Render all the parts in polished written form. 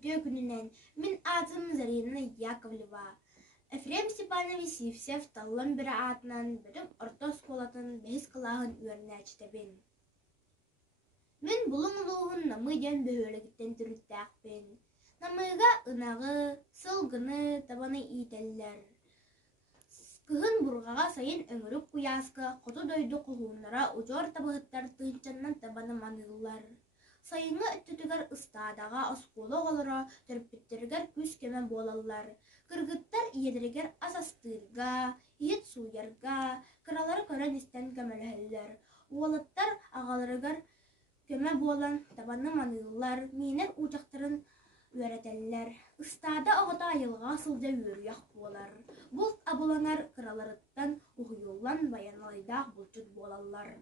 өтө күнінен мен атым Зарина Яковлева. Ефрем Степанович Евсев таллан бірі атынан бітім орта сколатын бәйіз қылағын өріне әчтебен. Мен бұлың ұлығын намы ден бөхөлігіттен түріттәқпен. Намыға ынағы, сылғыны, табаны итәлілер. Кыһын бургаға сайын өңіріп куяска, қоты дойды құлуынлара ұжор табығыттар тұхынчаннан табаны манылылар. Сайынғы өттітігер ұстадаға осколы олыра түрпіттерігер күз кемен болалар. Кыргыттар иедірігер асастырға, иет суярға, кыралары көрен істен көмеләлілер. Уолыттар ағаларығар көме болан табаны манылылар, менер ұжақтарын өретелілер. Ұстада оғыта айылға сылды өріяқ болар. Бұл абыланар кыраларыттан ұғыйолан баяналайдақ бұлчыт болалар.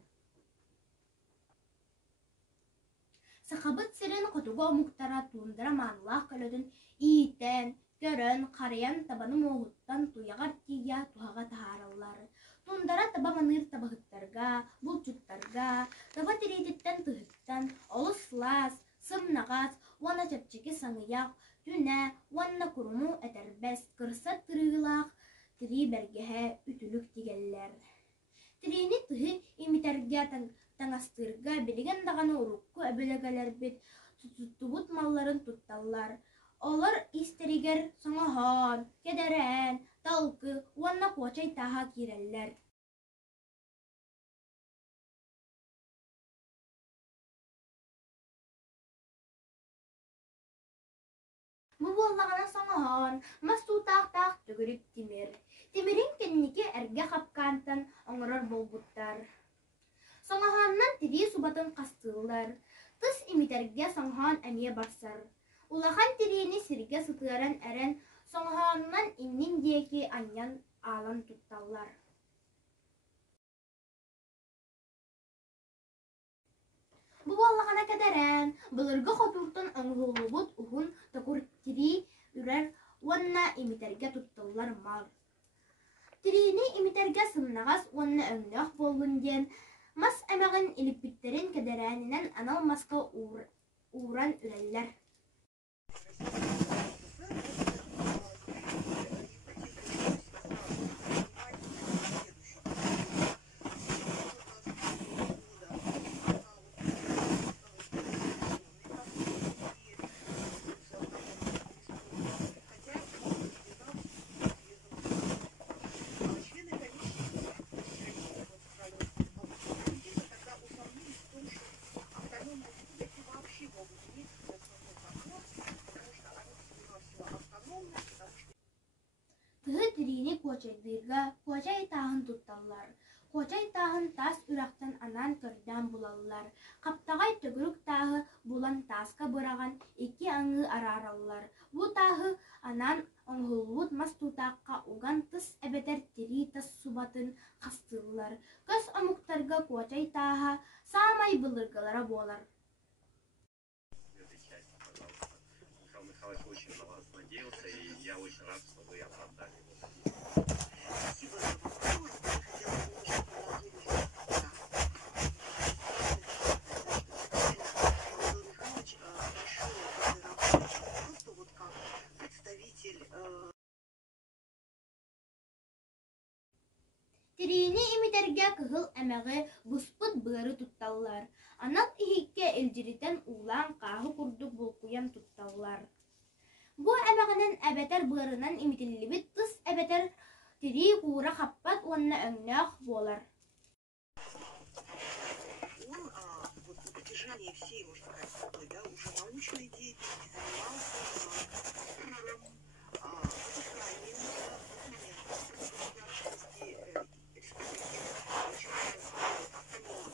Сақабыт сирен қотуға мұқтара туындыра манылақ көлөдін ийтен, көрін, қариян табаны моғыттан туяғар тия туғаға тағаралар. Туындара таба маныр табағыттарға, бұлчыттарға, таба тирейтіттен тұғыттан, олыс лас, сымнағас, вана чапчеке саңыяқ, түнә, ванна күрму әтәрбәс, кырса тырығылақ, тiri бәргәһә үтүлүк тигәлләр. Тирини тыһы имитәргә таңастырга билеген даганы урукку әбеләгәләр бит тутубут малларын тутталлар. Олар истеригер соңаһан, кедәрән, талкы, ванна куачай таһа кирәлләр. Бу боллағана соңаһан, мас тутақ-тақ түгіріп тимер. Тимерин кеннеке әрге қапқантан оңырар болбуттар. Соңаһаннан тири субатын қастылар. Тыс имитерге соңаһан әмие барсар. Улахан тирини сирге сытыран әрен соңаһаннан иннин деки аньян алан тутталлар. Бу боллағана кәдәрән, бұлырғы қотуқтан аңғылыбыт ұғын тақыр тири үрәр уанна имитерге тутталлар мар. Тирини имитерге сымнағас уанна өңнәқ болғын ден, мас әмәғын иліппіттерін кәдәрәнінен анал масқа уран үрәлләр. Тыһы тирини куачайдырга, куачай тағын тутталлар. Куачай тағын тас үрақтан анан көрден булаллар. Қаптағай түгірік тағы булан таска бұраған екі аңы арараллар. Бу тағы анан оңғылуыт мас тутаққа уган тыс әбетер тири тас субатын қастыллар. Көз омуқтарға куачай тағы самай бұлырғалара болар. Михайлович очень на вас надеялся, и я очень рад, что вы оправдали его. Спасибо за вопрос. Я хотела немножко продолжить. Михайлович прошел этой работе просто вот как представитель. Тирини имитерге кыһыл әмәғі бұспыт бұлары тутталлар. Анал ихикке элжиритен улан қағы күрдік бұлқуян тутталлар. Бу әмәғінен әбәтер бұларынан имитілібіт тыс әбәтер тири кура қаппат онна өңнәқ болар. Он вот на протяжении всей, можно сказать, такой, да, уже научной деятельности занимался выпусканием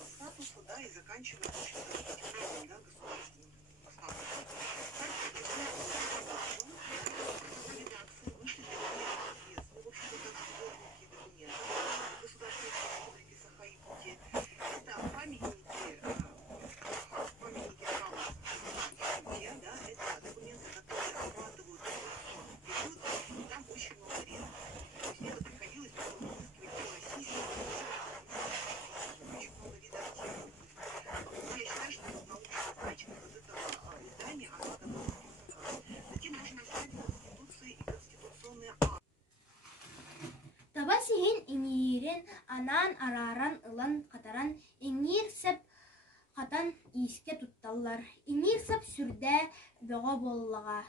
статуса, да, и заканчивая очень да, государственным статусом. Редакции вышли документы известны, в общем-то, даже сборники документов Государственной Республики Саха-Якутия. Это памятники храмов санаан араран ылан катаран эңир сеп катан ииске тутталлар. Эңир сеп сүрдэ бөҕө боллаҕа.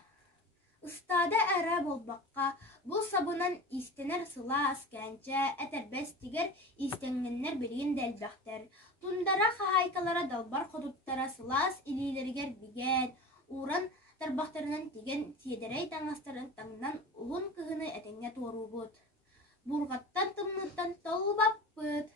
Ыстаада әрі болбаққа, бұл сабынан истенер сылаас кәнчә, әтәрбәс тигер истенгеннер бірген дәлбәқтер. Тундара қағайкалара далбар қодуттара сылаас илилергер биген, уран тарбақтарынан тиген тиедерей таңастарын таңнан ұлын кығыны әтеңе тору бұд. Бурғаттан тымныттан толбап бұд.